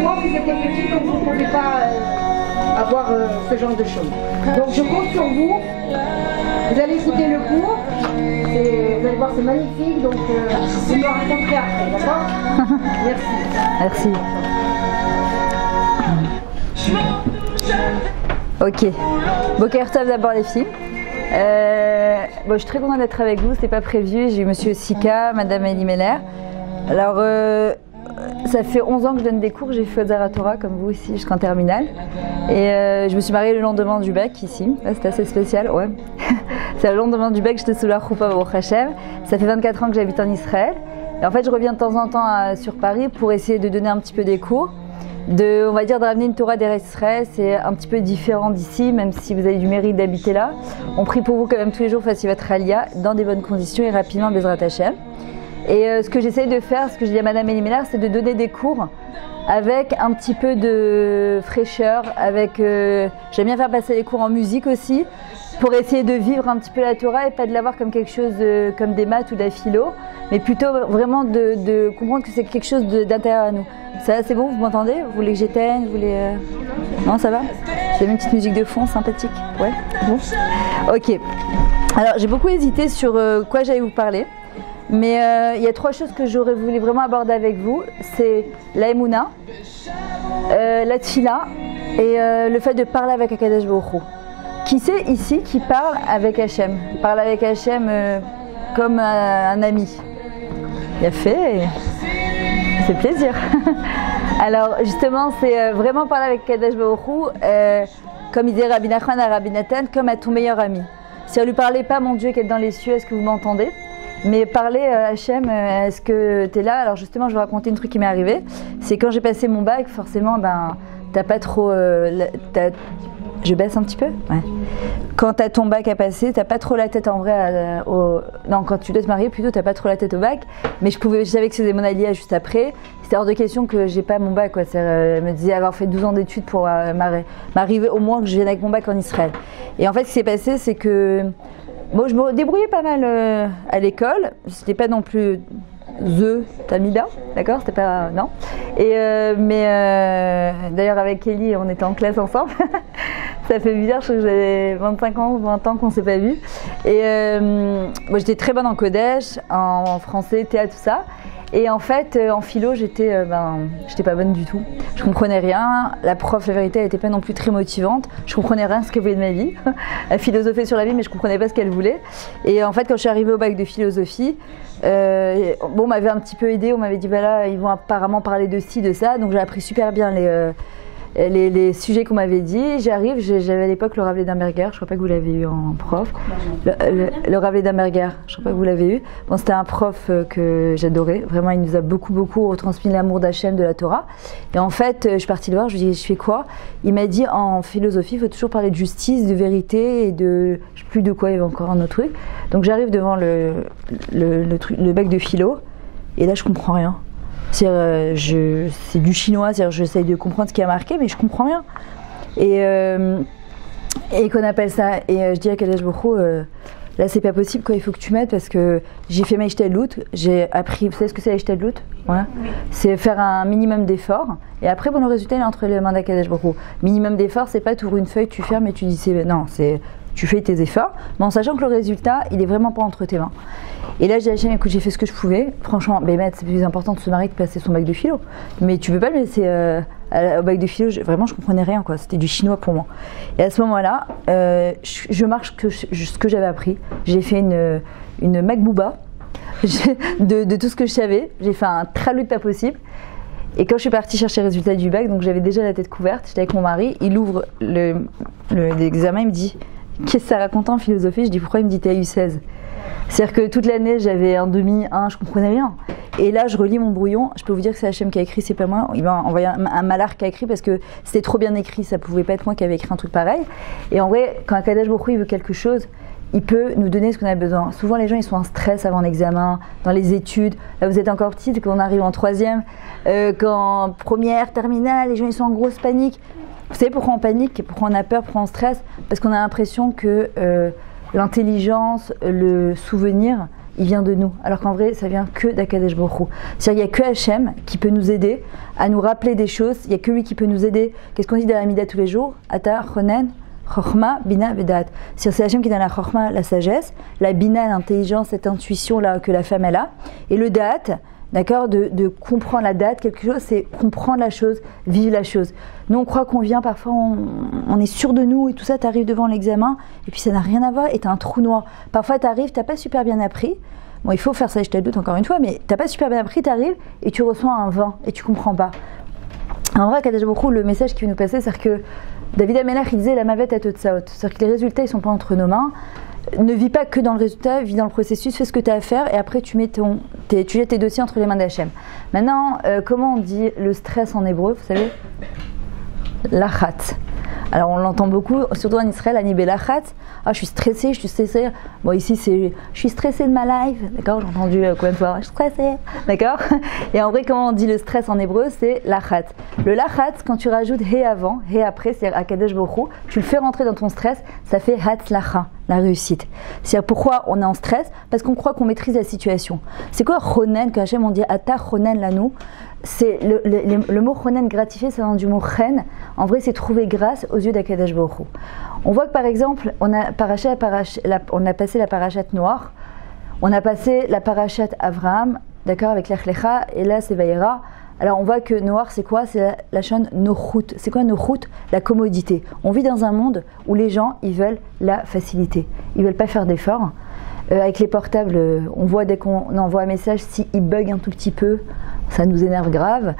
moi, vous étiez petit, donc vous ne pouvez pas avoir ce genre de choses. Donc je compte sur vous. Vous allez écouter le cours. Vous allez voir, c'est magnifique. Donc vous me le raconterez après, d'accord? Merci. Ok. Boker Tov d'abord les filles. Bon, je suis très contente d'être avec vous, c'était pas prévu. J'ai eu Monsieur Sika, Madame Elie Meller. Alors, ça fait 11 ans que je donne des cours, j'ai fait au Zaratora comme vous ici jusqu'en terminale. Et je me suis mariée le lendemain du bac ici, c'était assez spécial, ouais. C'est le lendemain du bac, j'étais sous la Choupa au Hachem. Ça fait 24 ans que j'habite en Israël. Et en fait, je reviens de temps en temps sur Paris pour essayer de donner un petit peu des cours. On va dire de ramener une Torah d'Eretz Israël, c'est un petit peu différent d'ici, même si vous avez du mérite d'habiter là. On prie pour vous quand même tous les jours, fassiez votre alia dans des bonnes conditions et rapidement, Bezrat Hashem. Et ce que j'essaye de faire, ce que je dis à Madame Elie Meller, c'est de donner des cours avec un petit peu de fraîcheur, j'aime bien faire passer les cours en musique aussi, pour essayer de vivre un petit peu la Torah et pas de l'avoir comme quelque chose comme des maths ou de la philo, mais plutôt vraiment de comprendre que c'est quelque chose d'intérieur à nous. Ça, c'est bon, vous m'entendez? Vous voulez que j'éteigne? Vous voulez Non, ça va? J'ai mis une petite musique de fond sympathique. Ouais, bon. Ok. Alors, j'ai beaucoup hésité sur quoi j'allais vous parler, mais il y a 3 choses que j'aurais voulu vraiment aborder avec vous. C'est la Emouna, la Tfila et le fait de parler avec Akadosh Baruch Hu. Qui c'est ici qui parle avec Hachem? Parle avec Hachem comme un ami. Il a fait, ça fait plaisir. Alors justement, c'est vraiment parler avec Akadosh Baruch Hu, comme il disait Rabbi Nachman à Rabbi Nathan, comme à ton meilleur ami. Si on lui parlait pas, mon Dieu qui est dans les cieux, est-ce que vous m'entendez? Mais parler Hachem, est-ce que tu es là? Alors justement, je vais raconter un truc qui m'est arrivé. C'est quand j'ai passé mon bac, forcément, t'as pas trop... Je baisse un petit peu? Ouais. Quand t'as ton bac à passer, t'as pas trop la tête en vrai Non, quand tu dois te marier, plutôt t'as pas trop la tête au bac. Mais je savais que c'était mon alia juste après. C'était hors de question que j'ai pas mon bac, quoi. Je me disais avoir fait 12 ans d'études pour m'arriver au moins que je vienne avec mon bac en Israël. Et en fait, ce qui s'est passé, c'est que bon, je me débrouillais pas mal à l'école. C'était pas non plus Tamida, d'accord? C'était pas... Non. D'ailleurs, avec Kelly, on était en classe ensemble. Ça fait bizarre, je crois que j'avais 25 ans, 20 ans qu'on ne s'est pas vu. Et moi, j'étais très bonne en Kodesh, en français, théâtre, tout ça. Et en fait, en philo, j'étais pas bonne du tout. Je comprenais rien. La prof, la vérité, elle n'était pas non plus très motivante. Je comprenais rien de ce qu'elle voulait de ma vie. Elle philosophait sur la vie, mais je comprenais pas ce qu'elle voulait. Et en fait, quand je suis arrivée au bac de philosophie, on m'avait un petit peu aidée. On m'avait dit, voilà, ils vont apparemment parler de ci, de ça. Donc j'ai appris super bien les sujets qu'on m'avait dit. J'arrive, j'avais à l'époque le Rav Lederberger, je crois pas que vous l'avez eu en prof. Le Rav Lederberger, je crois pas que vous l'avez eu. Bon, c'était un prof que j'adorais, vraiment il nous a beaucoup retransmis l'amour d'Hachem, de la Torah. Et en fait, je suis partie le voir, je lui ai dit, je fais quoi? Il m'a dit, en philosophie, il faut toujours parler de justice, de vérité et de... Je sais plus de quoi, il y avait encore un autre truc. Donc j'arrive devant le bac de philo, et là je comprends rien. C'est du chinois, j'essaye de comprendre ce qui a marqué, mais je comprends rien. Et qu'on appelle ça. Et je dis à Kadesh Baruch Hu, là c'est pas possible, quoi, il faut que tu m'aides parce que j'ai fait ma Ishtadlut, j'ai appris, vous savez ce que c'est la Ishtadlut? Voilà. C'est faire un minimum d'efforts. Et après, bon, le résultat il est entre les mains d'Akadosh Baruch Hu. Minimum d'efforts, c'est pas tu ouvres une feuille, tu fermes et tu dis non, c'est tu fais tes efforts, mais en sachant que le résultat, il est vraiment pas entre tes mains. Et là, j'ai dit à Hachem, écoute, j'ai fait ce que je pouvais. Franchement, c'est plus important de se marier que de passer son bac de philo. Mais tu peux pas le laisser au bac de philo. Vraiment, je comprenais rien, quoi. C'était du chinois pour moi. Et à ce moment-là, je marche ce que j'avais appris. J'ai fait une Macbouba de tout ce que je savais. J'ai fait un traloup pas possible. Et quand je suis partie chercher les résultats du bac, donc j'avais déjà la tête couverte, j'étais avec mon mari, il ouvre l'examen, il me dit « Qu'est-ce que ça raconte en philosophie ?» Je dis « Pourquoi ?» Il me dit « T'as eu 16 ?» C'est-à-dire que toute l'année, j'avais un demi, je comprenais rien. Et là, je relis mon brouillon, je peux vous dire que c'est Hachem qui a écrit, c'est pas moi. Il m'a envoyé un malard qui a écrit parce que c'était trop bien écrit, ça pouvait pas être moi qui avais écrit un truc pareil. Et en vrai, quand Akadosh Baruch Hu il veut quelque chose, il peut nous donner ce qu'on a besoin. Souvent, les gens, ils sont en stress avant l'examen, dans les études. Là, vous êtes encore petite, quand on arrive en 3e, quand première, terminale, les gens, ils sont en grosse panique. Vous savez pourquoi on panique, pourquoi on a peur, pourquoi on stresse? Parce qu'on a l'impression que l'intelligence, le souvenir, il vient de nous, alors qu'en vrai, ça vient que d'Akadosh Baruch Hu. C'est-à-dire qu'il n'y a que Hachem qui peut nous aider à nous rappeler des choses, il n'y a que lui qui peut nous aider. Qu'est-ce qu'on dit dans la Mida tous les jours? Ata, Chonen, Chochma, Bina, Vedat. C'est Hachem qui donne la Chochma, la sagesse, la Bina, l'intelligence, cette intuition-là que la femme elle a, et le Da'at, d'accord, de comprendre la date, quelque chose, c'est comprendre la chose, vivre la chose. Nous, on croit qu'on vient, parfois, on est sûr de nous, et tout ça, tu arrives devant l'examen, et puis ça n'a rien à voir, et tu as un trou noir. Parfois, tu arrives, tu n'as pas super bien appris. Bon, il faut faire ça, je te le doute encore une fois, mais tu n'as pas super bien appris, tu arrives, et tu reçois un 20, et tu ne comprends pas. En vrai, Kadosh Baruch Hu, le message qui veut nous passer, c'est que David Amelach, il disait la mavet à Totsaot. C'est-à-dire que les résultats, ils ne sont pas entre nos mains. Ne vis pas que dans le résultat, vis dans le processus, fais ce que tu as à faire et après tu jettes tes dossiers entre les mains d'Hachem. Maintenant, comment on dit le stress en hébreu, vous savez? Lachat. Alors on l'entend beaucoup, surtout en Israël, Anibé Lachat. Ah, je suis stressée. Bon, ici, je suis stressée de ma life, d'accord? J'ai entendu combien de fois, je suis stressée, d'accord? Et en vrai, comment on dit le stress en hébreu? C'est lachat. Le lachat, quand tu rajoutes he avant, he après, c'est Akadosh Baruch Hu, tu le fais rentrer dans ton stress, ça fait hatzlacha, la réussite. C'est-à-dire pourquoi on est en stress? Parce qu'on croit qu'on maîtrise la situation. C'est quoi chonen, que Hachem on dit ata chonen lanou? C'est le mot chonen, gratifié, ça vient du mot chen. En vrai, c'est trouver grâce aux yeux d'Akadosh Baruch Hu. On voit que par exemple, on a passé la parachat noire, on a passé la parachat Avraham, d'accord, avec Lech Lecha, et là c'est Vayera. Alors on voit que noir c'est quoi? C'est la chaîne nochut. C'est quoi nochut? La commodité. On vit dans un monde où les gens, ils veulent la facilité. Ils veulent pas faire d'efforts. Avec les portables, on voit dès qu'on envoie un message, s'il bug un tout petit peu, ça nous énerve grave.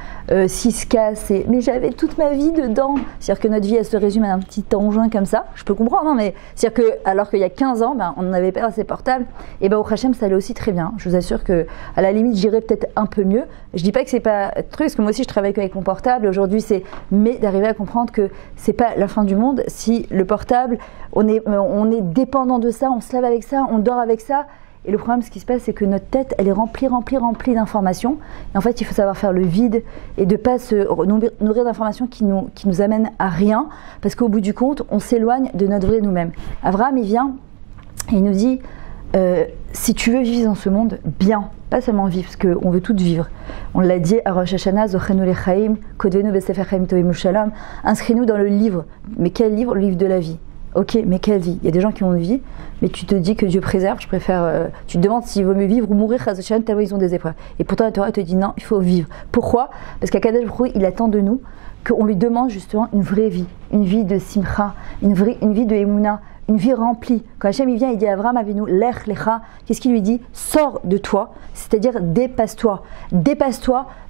S'il se casse, mais j'avais toute ma vie dedans. C'est-à-dire que notre vie, elle se résume à un petit engin comme ça. Je peux comprendre, hein, mais c'est-à-dire que, alors qu'il y a 15 ans, on n'avait pas assez portable. Et au Hachem, ça allait aussi très bien. Je vous assure que, à la limite, j'irais peut-être un peu mieux. Je dis pas que c'est pas truc, parce que moi aussi, je travaille avec mon portable. Aujourd'hui, mais d'arriver à comprendre que c'est pas la fin du monde. Si le portable, on est dépendant de ça, on se lave avec ça, on dort avec ça. Et le problème, ce qui se passe, c'est que notre tête, elle est remplie d'informations. Et en fait, il faut savoir faire le vide et de ne pas se nourrir d'informations qui nous amènent à rien. Parce qu'au bout du compte, on s'éloigne de notre vrai nous-mêmes. Abraham, il vient et il nous dit, si tu veux vivre dans ce monde, bien, pas seulement vivre, parce qu'on veut tout vivre. On l'a dit à Rosh Hashanah, Zochenu lechaim, kodvenu besefer chaim tovim shalom. Inscris-nous dans le livre. Mais quel livre? Le livre de la vie. Ok, mais quelle vie? Il y a des gens qui ont une vie, mais tu te dis que Dieu préserve, tu te demandes s'il vaut mieux vivre ou mourir, tellement ils ont des épreuves. Et pourtant la Torah te dit non, il faut vivre. Pourquoi? Parce qu'Akadosh Baruch Hu, il attend de nous qu'on lui demande justement une vraie vie, une vie de simcha, une vie de émouna, une vie remplie. Quand Hachem il vient, il dit à Avraham Avinu, Lech Lecha, qu'est-ce qu'il lui dit? Sors de toi, c'est-à-dire dépasse-toi,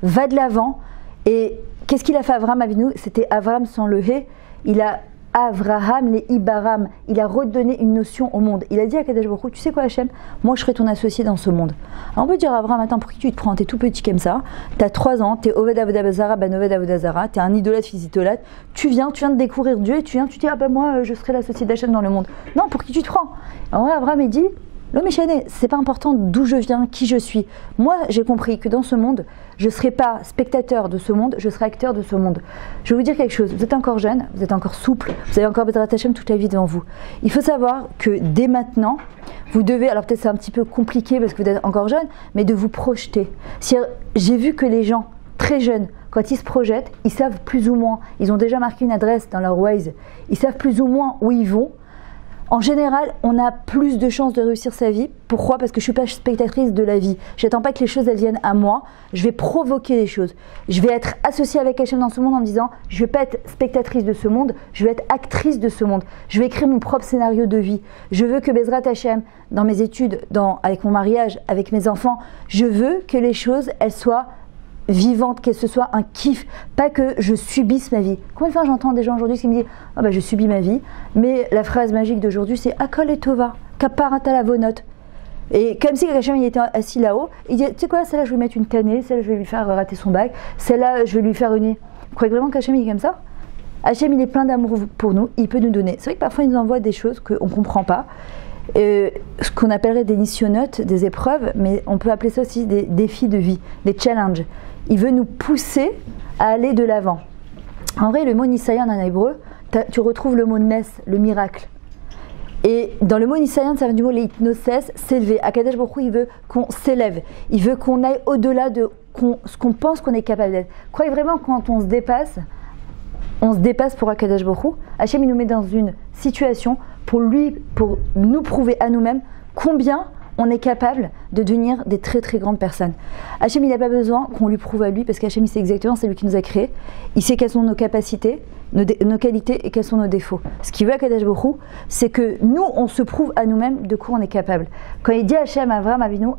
va de l'avant. Et qu'est-ce qu'il a fait Avraham Avinu? C'était Avraham sans le hé, il a Avraham les Ibaram, il a redonné une notion au monde. Il a dit à Kadosh Baruch Hu, tu sais quoi Hachem, moi je serai ton associé dans ce monde. Alors on peut dire à Avraham, attends, pour qui tu te prends? T'es tout petit comme ça, t'as 3 ans, t'es Oved Avodah Zara, ben Oved Avodah Zara, t'es un idolâtre, fils d'idolâtre, tu viens de découvrir Dieu et tu dis, ah ben moi je serai l'associé d'Hachem dans le monde. Non, pour qui tu te prends? Alors Avraham il dit, l'homme échané, c'est pas important d'où je viens, qui je suis. Moi j'ai compris que dans ce monde, je ne serai pas spectateur de ce monde, je serai acteur de ce monde. Je vais vous dire quelque chose, vous êtes encore jeune, vous êtes encore souple, vous avez encore Bezrat Hashem toute la vie devant vous. Il faut savoir que dès maintenant, vous devez, alors peut-être c'est un petit peu compliqué parce que vous êtes encore jeune, mais de vous projeter. J'ai vu que les gens très jeunes, quand ils se projettent, ils savent plus ou moins, ils ont déjà marqué une adresse dans leur Waze, ils savent plus ou moins où ils vont. En général, on a plus de chances de réussir sa vie. Pourquoi? Parce que je ne suis pas spectatrice de la vie. Je n'attends pas que les choses elles viennent à moi. Je vais provoquer des choses. Je vais être associée avec Hachem dans ce monde en me disant je ne vais pas être spectatrice de ce monde, je vais être actrice de ce monde. Je vais écrire mon propre scénario de vie. Je veux que Bezrat Hachem, dans mes études, avec mon mariage, avec mes enfants, je veux que les choses elles soient vivante, que ce soit un kiff, pas que je subisse ma vie. Combien de fois j'entends des gens aujourd'hui qui me disent « Ah bah je subis ma vie », mais la phrase magique d'aujourd'hui c'est « Akol et tova, kaparata la vonot ». Et comme si Hachem il était assis là-haut, il dit « Tu sais quoi, celle-là je vais lui mettre une tannée, celle-là je vais lui faire rater son bac, celle-là je vais lui faire une... » Vous croyez vraiment qu'Hachem il est comme ça? Hachem il est plein d'amour pour nous, il peut nous donner. C'est vrai que parfois il nous envoie des choses qu'on ne comprend pas, ce qu'on appellerait des nisyonotes, des épreuves, mais on peut appeler ça aussi des défis de vie, des challenges. Il veut nous pousser à aller de l'avant. En vrai, le mot nisayon en hébreu, tu retrouves le mot nes, le miracle. Et dans le mot Nisayan, ça vient du mot l'hypnoses, s'élever. Akadosh Baruch Hu, il veut qu'on s'élève. Il veut qu'on aille au-delà de ce qu'on pense qu'on est capable d'être. Croyez vraiment quand on se dépasse pour Akadosh Baruch Hu. Hachem, il nous met dans une situation pour nous prouver à nous-mêmes combien on est capable de devenir des très très grandes personnes. Hachem, il n'a pas besoin qu'on lui prouve à lui, parce qu'Hachem, il sait exactement, c'est lui qui nous a créés. Il sait quelles sont nos capacités, nos qualités et quels sont nos défauts. Ce qu'il veut à Kadosh Baruch Hu, c'est que nous, on se prouve à nous-mêmes de quoi on est capable. Quand il dit à Hachem, Avraham Avinu,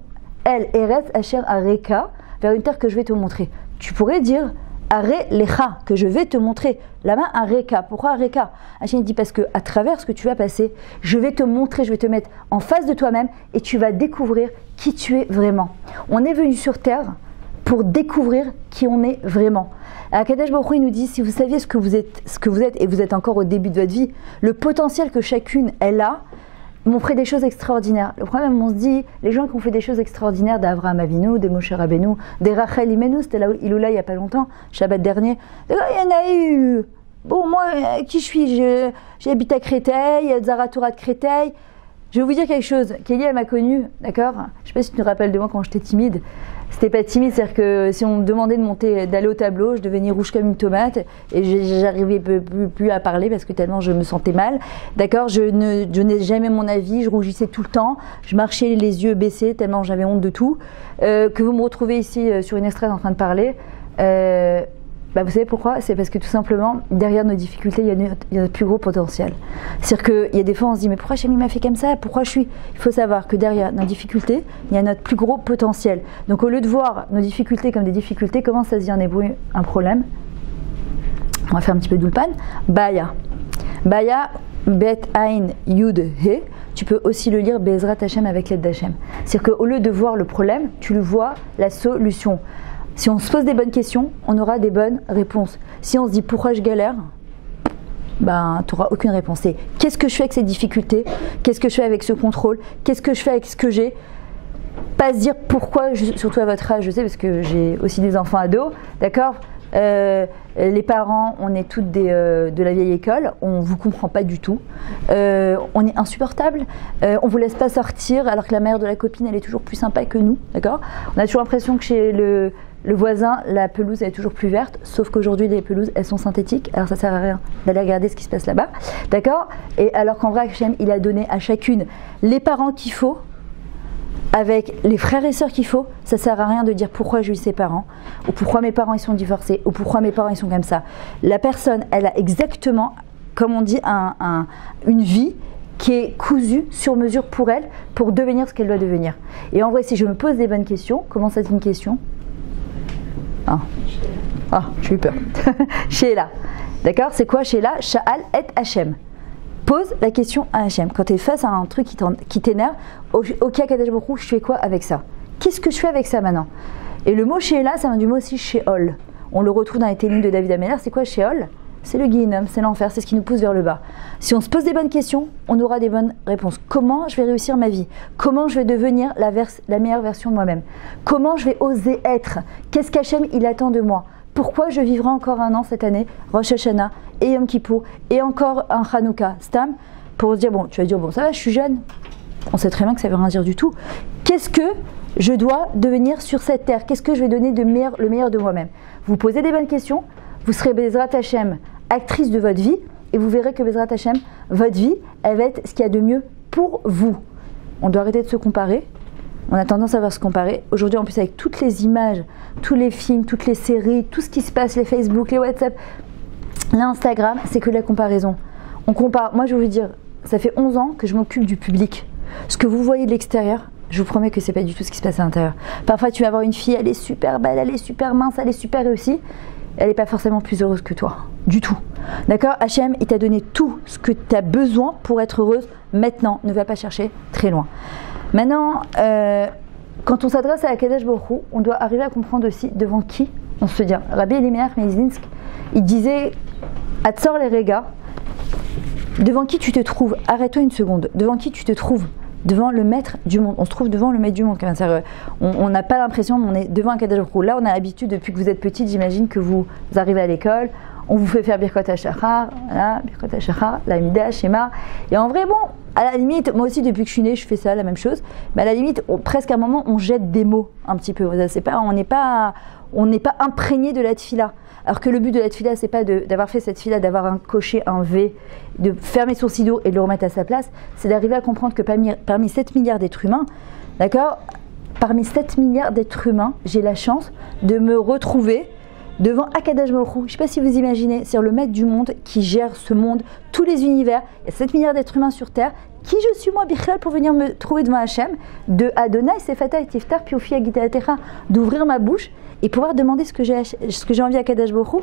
El Eretz Asher Areka, vers une terre que je vais te montrer. Tu pourrais dire Are Lecha, que je vais te montrer. La main Areka. Pourquoi Areka? Hachem dit parce que à travers ce que tu vas passer, je vais te montrer, je vais te mettre en face de toi-même et tu vas découvrir qui tu es vraiment. On est venu sur terre pour découvrir qui on est vraiment. Kadosh Baruch Hu, il nous dit, si vous saviez ce que vous êtes et vous êtes encore au début de votre vie, le potentiel que chacune elle a, m'ont fait des choses extraordinaires. Le problème, on se dit, les gens qui ont fait des choses extraordinaires d'Avraham Avinu, de Moshe Rabbeinu, des Rachel Imenu, c'était là où Iloula il n'y a pas longtemps, Shabbat dernier. Il y en a eu. Bon, moi, qui je suis? J'habite à Créteil, Zaratora de Créteil. Je vais vous dire quelque chose. Kelly, elle m'a connue, d'accord? Je ne sais pas si tu te rappelles de moi quand j'étais timide. C'était pas timide, c'est-à-dire que si on me demandait d'aller au tableau, je devenais rouge comme une tomate et j'arrivais plus à parler parce que tellement je me sentais mal. D'accord, je n'ai jamais mon avis, je rougissais tout le temps, je marchais les yeux baissés tellement j'avais honte de tout. Que vous me retrouvez ici sur une estrade en train de parler, vous savez pourquoi? C'est parce que tout simplement, derrière nos difficultés, il y a notre plus gros potentiel. C'est-à-dire qu'il y a des fois, on se dit, mais pourquoi Hachem m'a fait comme ça? Pourquoi je suis? Il faut savoir que derrière nos difficultés, il y a notre plus gros potentiel. Donc au lieu de voir nos difficultés comme des difficultés, comment ça se dit en hébreu un problème? On va faire un petit peu d'ulpan. Baya. Baya, bet, ain, yud, he. Tu peux aussi le lire Bezrat Hachem avec l'aide d'Hachem. C'est-à-dire qu'au lieu de voir le problème, tu le vois la solution. Si on se pose des bonnes questions, on aura des bonnes réponses. Si on se dit pourquoi je galère, tu n'auras aucune réponse. C'est qu'est-ce que je fais avec ces difficultés? Qu'est-ce que je fais avec ce contrôle? Qu'est-ce que je fais avec ce que j'ai? Pas se dire pourquoi, surtout à votre âge, je sais parce que j'ai aussi des enfants ados, d'accord? Les parents, on est toutes de la vieille école, on ne vous comprend pas du tout, on est insupportable, on ne vous laisse pas sortir alors que la mère de la copine elle est toujours plus sympa que nous, d'accord? On a toujours l'impression que chez le voisin, la pelouse elle est toujours plus verte, sauf qu'aujourd'hui les pelouses elles sont synthétiques, alors ça sert à rien d'aller regarder ce qui se passe là-bas, d'accord? Et alors qu'en vrai Hachem il a donné à chacune les parents qu'il faut, avec les frères et sœurs qu'il faut, ça sert à rien de dire pourquoi j'ai eu ces parents, ou pourquoi mes parents ils sont divorcés, ou pourquoi mes parents ils sont comme ça. La personne, elle a exactement, comme on dit, une vie qui est cousue sur mesure pour elle, pour devenir ce qu'elle doit devenir. Et en vrai, si je me pose des bonnes questions, comment ça c'est une question? J'ai eu peur. Sheila. D'accord? C'est quoi Sheila? Sha'al et Hachem. Pose la question à Hachem. Quand tu es face à un truc qui t'énerve, ok, Kadosh Baruch Hu, je fais quoi avec ça? Qu'est-ce que je fais avec ça maintenant? Et le mot Sheila, ça vient du mot aussi Sheol. On le retrouve dans les Télim de David Améler. C'est quoi Sheol? C'est le Guinom, c'est l'enfer, c'est ce qui nous pousse vers le bas. Si on se pose des bonnes questions, on aura des bonnes réponses. Comment je vais réussir ma vie? Comment je vais devenir la meilleure version de moi-même? Comment je vais oser être? Qu'est-ce qu'Hachem il attend de moi? Pourquoi je vivrai encore un an cette année, Rosh Hashanah et Yom Kippour et encore un Hanouka, Stam, pour se dire, tu vas dire, ça va, je suis jeune. On sait très bien que ça ne veut rien dire du tout. Qu'est-ce que je dois devenir sur cette terre? Qu'est-ce que je vais donner le meilleur de moi-même? Vous posez des bonnes questions, vous serez Bezrat Hachem, actrice de votre vie, et vous verrez que Bezrat Hachem, votre vie, elle va être ce qu'il y a de mieux pour vous. On doit arrêter de se comparer. On a tendance à se comparer. Aujourd'hui, en plus, avec toutes les images, tous les films, toutes les séries, tout ce qui se passe, les Facebook, les WhatsApp, l'Instagram, c'est que la comparaison. On compare. Moi, je vais vous dire, ça fait 11 ans que je m'occupe du public. Ce que vous voyez de l'extérieur, je vous promets que c'est pas du tout ce qui se passe à l'intérieur. Parfois, tu vas voir une fille, elle est super belle, elle est super mince, elle est super réussie. Elle n'est pas forcément plus heureuse que toi. Du tout. D'accord? Hachem, il t'a donné tout ce que tu as besoin pour être heureuse. Maintenant, ne va pas chercher très loin. Maintenant, quand on s'adresse à la Kadosh Baruch Hu, on doit arriver à comprendre aussi devant qui on se dit. Rabbi Elimelech Meizlinsk, il disait Atzor les Rega, devant qui tu te trouves? Arrête-toi une seconde. Devant qui tu te trouves? Devant le maître du monde. On se trouve devant le maître du monde. On n'a pas l'impression qu'on est devant un Kadosh Baruch Hu. Là, on a l'habitude, depuis que vous êtes petite, j'imagine que vous arrivez à l'école, on vous fait faire Birkot HaShachar, voilà, Birkot HaShachar, la Mida, Shema. Et en vrai, bon, à la limite, moi aussi depuis que je suis née, je fais ça, la même chose. Mais à la limite, presque à un moment, on jette des mots un petit peu. C'est pas, on n'est pas imprégné de la tfila. Alors que le but de la tfila, c'est pas d'avoir fait cette tfila, d'avoir un coché, un V, de fermer son sido et de le remettre à sa place. C'est d'arriver à comprendre que parmi 7 milliards d'êtres humains, d'accord, parmi 7 milliards d'êtres humains, j'ai la chance de me retrouver devant Akadosh Baruch Hu. Je ne sais pas si vous imaginez, c'est le maître du monde qui gère ce monde, tous les univers. Il y a 7 milliards d'êtres humains sur Terre. Qui je suis moi, Bichel, pour venir me trouver devant Hachem, de Adonai, Sefata et Tiftar, puis Ofi Agita Techa, d'ouvrir ma bouche et pouvoir demander ce que j'ai envie à Akadosh Baruch Hu.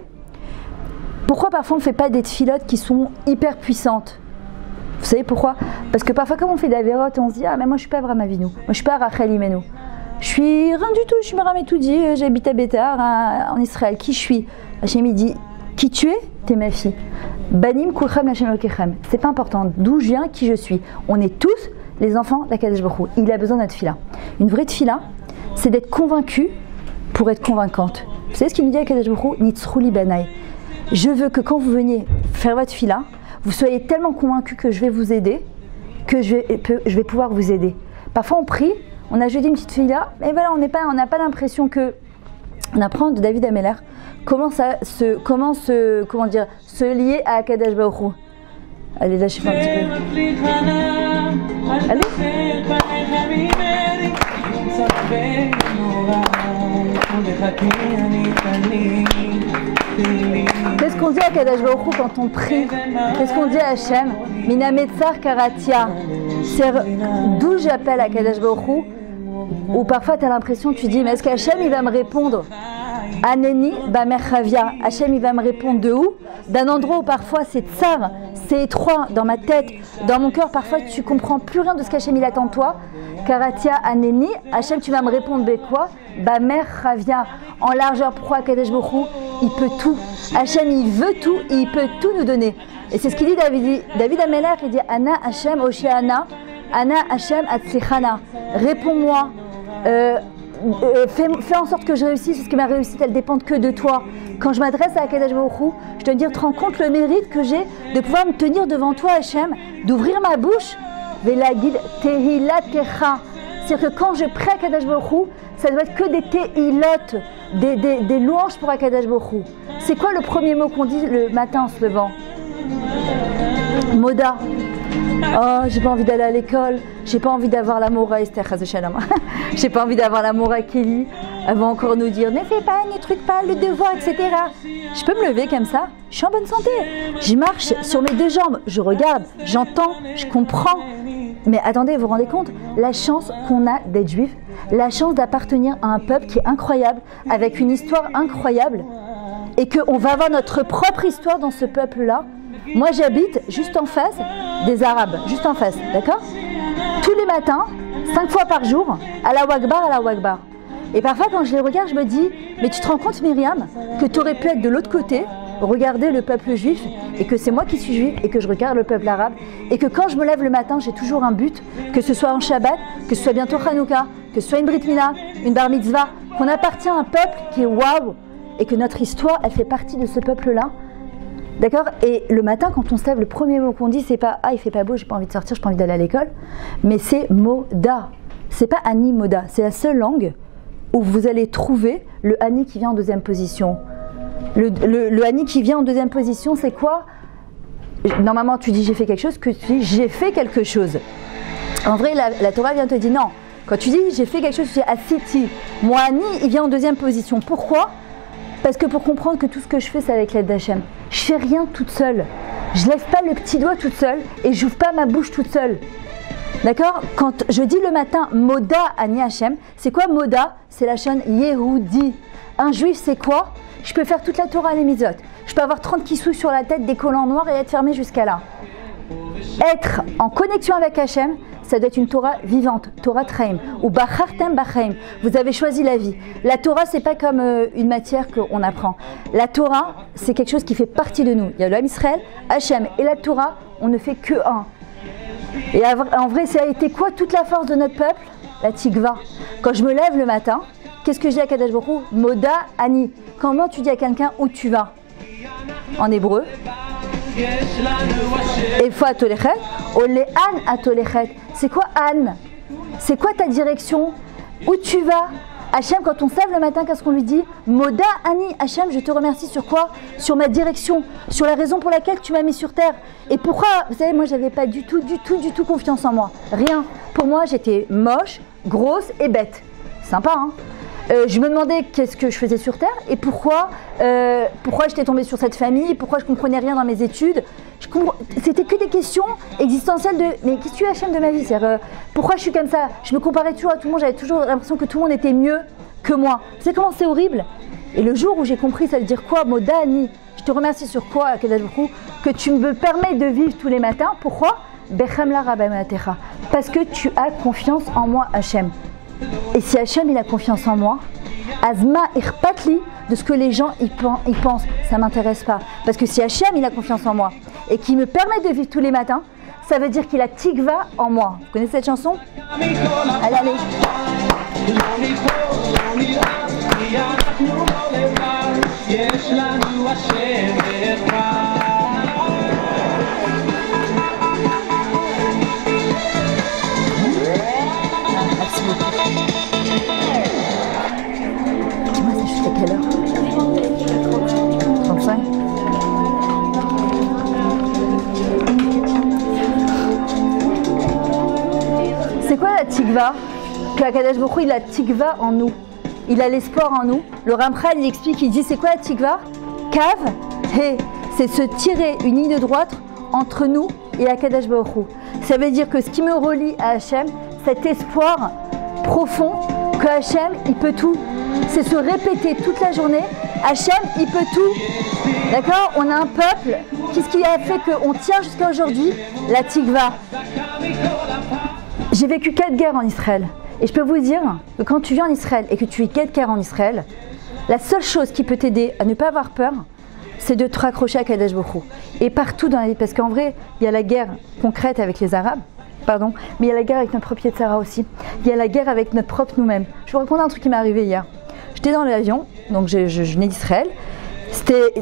Pourquoi parfois on ne fait pas des tfilotes qui sont hyper puissantes? Vous savez pourquoi? Parce que parfois quand on fait des avérotes, on se dit « Ah mais moi je ne suis pas Avraham Avinu, moi je ne suis pas Rachel Imenu. Je suis rien du tout, je suis Meram Etoudi, j'habite à Bétar, en Israël. Qui je suis ?» Hachem il dit « Qui tu es? T'es ma fille. Banim kulchem lachem lokechem. » C'est pas important d'où je viens, qui je suis. On est tous les enfants d'Akadosh Baruch Hu. Il a besoin de notre fila. Une vraie tfila, c'est d'être convaincu pour être convaincante. Vous savez ce qu'il nous dit Akadosh Baruch Hu? Nitzruli banai. Je veux que quand vous veniez faire votre fila, vous soyez tellement convaincus que je vais vous aider, que je vais pouvoir vous aider. Parfois on prie, on a jeté une petite fila, et voilà, on n'a pas l'impression que. On apprend de David Ameller comment se lier à Akadosh Baruch Hu. Allez, lâchez un petit peu. Allez. Qu'est-ce qu'on dit à Akadosh Baruch Hu quand on prie? Qu'est-ce qu'on dit à Hachem? Minametzar karatia. C'est d'où j'appelle Akadosh Baruch Hu. Ou parfois tu as l'impression, tu dis, mais est-ce qu'Hachem il va me répondre? Aneni bamerchavia. Hachem il va me répondre de où? D'un endroit où parfois c'est tsar, c'est étroit dans ma tête, dans mon cœur. Parfois tu comprends plus rien de ce qu'Hachem il attend de toi. Karatia aneni. Hachem tu vas me répondre de quoi? Bamerchavia. En largeur. Pourquoi Akadosh Baruch Hu il peut tout? Hachem il veut tout et il peut tout nous donner. Et c'est ce qu'il dit David Ameller, il dit Ana Hachem Oshéana. Ana Hachem Atzlichana. Réponds-moi. Fais en sorte que je réussisse, parce que ma réussite elle dépend que de toi. Quand je m'adresse à Akadosh Baruch Hu, je dois dire, te rends compte le mérite que j'ai de pouvoir me tenir devant toi, Hachem, d'ouvrir ma bouche, Velagid Tehila Techa. C'est-à-dire que quand je prie à Akadosh Baruch Hu, ça doit être que des tehilot, des louanges pour Akadosh Baruch Hu. C'est quoi le premier mot qu'on dit le matin en se levant? Moda. Oh, j'ai pas envie d'aller à l'école, j'ai pas envie d'avoir l'amour à Esther Chazeshalom. J'ai pas envie d'avoir l'amour à Kelly. Elle va encore nous dire ne fais pas, ne truc pas, le devoir, etc. Je peux me lever comme ça, je suis en bonne santé. Je marche sur mes deux jambes, je regarde, j'entends, je comprends. Mais attendez, vous vous rendez compte? La chance qu'on a d'être juif, la chance d'appartenir à un peuple qui est incroyable, avec une histoire incroyable, et qu'on va avoir notre propre histoire dans ce peuple-là. Moi, j'habite juste en face des Arabes, juste en face, d'accord? Tous les matins, 5 fois par jour, à la Wakbar. Et parfois, quand je les regarde, je me dis, mais tu te rends compte, Myriam, que tu aurais pu être de l'autre côté, regarder le peuple juif, et que c'est moi qui suis juif, et que je regarde le peuple arabe, et que quand je me lève le matin, j'ai toujours un but, que ce soit en Shabbat, que ce soit bientôt Hanouka, que ce soit une Brit Mila, une Bar Mitzvah, qu'on appartient à un peuple qui est waouh, et que notre histoire, elle fait partie de ce peuple-là. D'accord? Et le matin, quand on se lève, le premier mot qu'on dit, c'est pas « Ah, il fait pas beau, j'ai pas envie de sortir, j'ai pas envie d'aller à l'école », mais c'est « Moda ». C'est pas « Ani Moda », c'est la seule langue où vous allez trouver le « Ani » qui vient en deuxième position. Le « Ani » qui vient en deuxième position, c'est quoi? Normalement, tu dis « J'ai fait quelque chose », que tu dis « J'ai fait quelque chose ». En vrai, la Torah vient te dire non. Quand tu dis « J'ai fait quelque chose », tu dis « Asiti ». Moi, « Ani », il vient en deuxième position. Pourquoi? Parce que pour comprendre que tout ce que je fais, c'est avec l'aide d'Hachem. Je fais rien toute seule. Je lève pas le petit doigt toute seule et j'ouvre pas ma bouche toute seule. D'accord? Quand je dis le matin Moda Ani Hachem, c'est quoi Moda? C'est la chaîne Yehudi. Un juif, c'est quoi? Je peux faire toute la Torah à l'Emizot. Je peux avoir 30 kissous sur la tête, des collants noirs et être fermé jusqu'à là. Être en connexion avec Hachem, ça doit être une Torah vivante, Torah Traim, ou Bachartem Bachaim. Vous avez choisi la vie. La Torah, c'est pas comme une matière qu'on apprend. La Torah, c'est quelque chose qui fait partie de nous. Il y a le Ham Israël, Hachem et la Torah, on ne fait que un. Et en vrai, ça a été quoi toute la force de notre peuple? La Tikva. Quand je me lève le matin, qu'est-ce que je dis à Kadosh Baruch Hu? Moda Ani. Comment tu dis à quelqu'un où tu vas? en hébreu. Et fois atolechet, olehan atolechet. C'est quoi Anne? C'est quoi ta direction? Où tu vas? Hachem, quand on se lève le matin, qu'est-ce qu'on lui dit? Moda Ani, Hachem, je te remercie sur quoi? Sur ma direction, sur la raison pour laquelle tu m'as mis sur terre. Et pourquoi? Vous savez, moi, j'avais pas du tout confiance en moi. Rien. Pour moi, j'étais moche, grosse et bête. Sympa, hein? Je me demandais qu'est-ce que je faisais sur terre et pourquoi j'étais tombée sur cette famille, pourquoi je comprenais rien dans mes études. C'était que des questions existentielles de mais qu'est-ce que tu es Hachem de ma vie? Pourquoi je suis comme ça? Je me comparais toujours à tout le monde, j'avais toujours l'impression que tout le monde était mieux que moi. Vous savez comment c'est horrible? Et le jour où j'ai compris, ça veut dire quoi? Modani, je te remercie sur quoi, que tu me permets de vivre tous les matins. Pourquoi? Parce que tu as confiance en moi, Hachem. Et si Hachem il a confiance en moi, Azma irpatli de ce que les gens y pensent, ça ne m'intéresse pas. Parce que si Hachem il a confiance en moi et qu'il me permet de vivre tous les matins, ça veut dire qu'il a tikva en moi. Vous connaissez cette chanson? Allez, allez. Quelle heure? 35. C'est quoi la tikva? Que Akadosh Baruch Hu, il a tikva en nous. Il a l'espoir en nous. Le Ramchal, il explique, il dit c'est quoi la tikva? Kav, he, c'est se tirer une ligne droite entre nous et Akadosh Baruch Hu. Ça veut dire que ce qui me relie à Hachem, cet espoir profond que Hachem, il peut tout. C'est se répéter toute la journée, Hachem, il peut tout. D'accord? On a un peuple, qu'est-ce qui a fait qu'on tient jusqu'à aujourd'hui? La tikva. J'ai vécu 4 guerres en Israël. Et je peux vous dire que quand tu viens en Israël et que tu vis 4 guerres en Israël, la seule chose qui peut t'aider à ne pas avoir peur, c'est de te raccrocher à Kadesh Baruch Hu. Et partout dans la vie, parce qu'en vrai, il y a la guerre concrète avec les Arabes, mais il y a la guerre avec notre propre Yetzara aussi. Il y a la guerre avec notre propre nous-mêmes. Je vais vous raconter un truc qui m'est arrivé hier. J'étais dans l'avion, donc je venais d'Israël.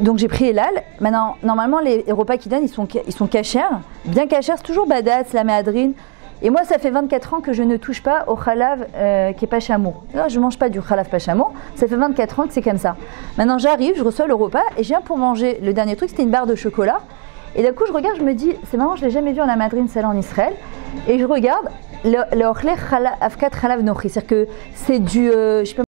Donc j'ai pris Elal. Maintenant, normalement, les repas qu'ils donnent, ils sont cachers. Bien cachers, c'est toujours badat, la méadrine. Et moi, ça fait 24 ans que je ne touche pas au khalav qui est pas chamour. Je ne mange pas du khalav pas chamour. Ça fait 24 ans que c'est comme ça. Maintenant, j'arrive, je reçois le repas et je viens pour manger. Le dernier truc, c'était une barre de chocolat. Et d'un coup, je regarde, je me dis, c'est marrant, je ne l'ai jamais vu en la madrine, celle-là en Israël. Et je regarde, le ochlech avkat khalav nochi. C'est-à-dire que c'est du, je sais pas,